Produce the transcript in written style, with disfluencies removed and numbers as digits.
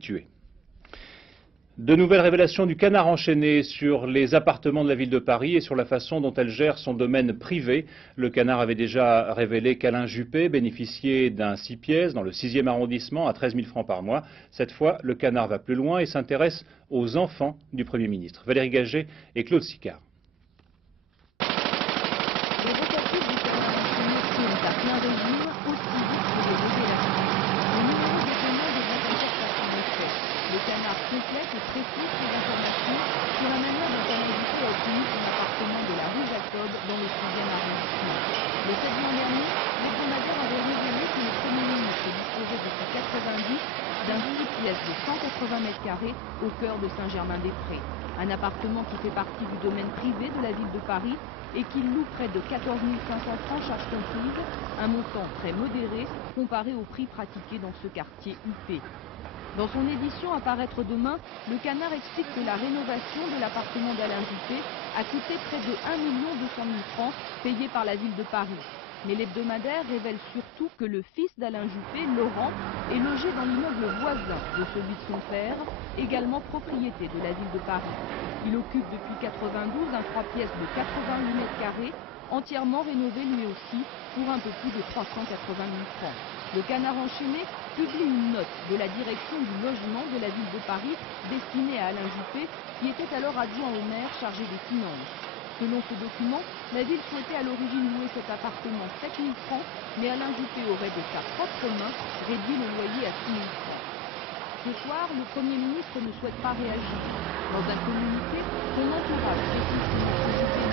tués. De nouvelles révélations du Canard enchaîné sur les appartements de la ville de Paris et sur la façon dont elle gère son domaine privé. Le Canard avait déjà révélé qu'Alain Juppé bénéficiait d'un 6 pièces dans le 6e arrondissement à 13 000 francs par mois. Cette fois, le Canard va plus loin et s'intéresse aux enfants du Premier ministre. Valérie Gagé et Claude Sicard. Les rotatifs du Canard enchaîné tournent à plein régime, aussi vite que les révélations. Le numéro des témoins devrait encore passer en effet. Le Canard complète et précise ses informations sur la manière dont Alain Juppé a obtenu son appartement de la rue Jacob dans le 6e arrondissement. Le 7 juin dernier, l'hebdomadaire avait révélé que le Premier ministre disposait depuis 90 d'un 6 pièces de 180 mètres carrés au cœur de Saint-Germain-des-Prés. Un appartement qui fait partie du domaine privé de la ville de Paris et qui loue près de 14 500 francs charges comprises, un montant très modéré comparé au prix pratiqué dans ce quartier huppé. Dans son édition à paraître demain, le Canard explique que la rénovation de l'appartement d'Alain Juppé a coûté près de 1 200 000 francs payés par la ville de Paris. Mais l'hebdomadaire révèle surtout que le fils d'Alain Juppé, Laurent, est logé dans l'immeuble voisin de celui de son père, également propriété de la ville de Paris. Il occupe depuis 92 un 3 pièces de 88 mètres carrés, entièrement rénové lui aussi pour un peu plus de 380 000 francs. Le Canard enchaîné publie une note de la direction du logement de la ville de Paris destinée à Alain Juppé, qui était alors adjoint au maire chargé des finances. Selon ce document, la ville souhaitait à l'origine louer cet appartement 7 000 francs, mais Alain Juppé aurait de sa propre main réduit le loyer à 6 000 francs. Ce soir, le Premier ministre ne souhaite pas réagir. Dans un communiqué, son entourage précise que M. Juppé